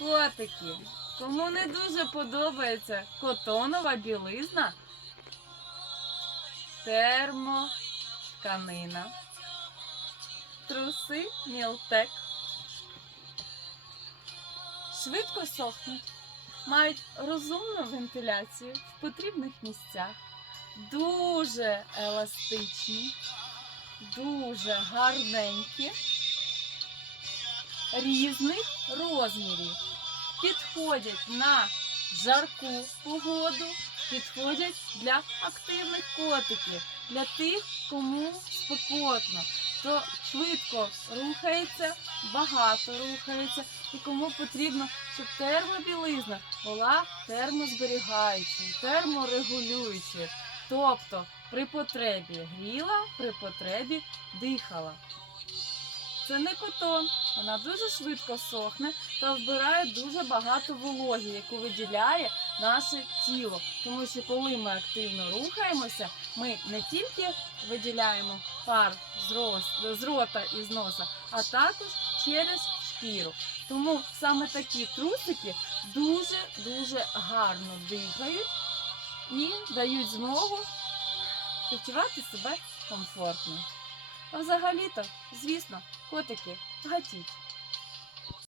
Котики, кому не дуже подобається котонова білизна, термотканина, труси Мілтек. Швидко сохнуть, мають розумну вентиляцію в потрібних місцях, дуже еластичні, дуже гарненькі, різних розмірів. Підходять на жарку погоду, підходять для активних котиків, для тих, кому спекотно, хто швидко рухається, багато рухається, і кому потрібно, щоб термобілизна була термозберігаючою, терморегулюючою. Тобто при потребі гріла, при потребі дихала. Це не котон, вона дуже швидко сохне та вбирає дуже багато вологі, яку виділяє наше тіло. Тому що коли ми активно рухаємося, ми не тільки виділяємо пар з, роз- з рота і з носа, а також через шкіру. Тому саме такі трусики дуже-дуже гарно дихають і дають змогу відчувати себе комфортно. А взагалі-то, звісно, котики гатіть.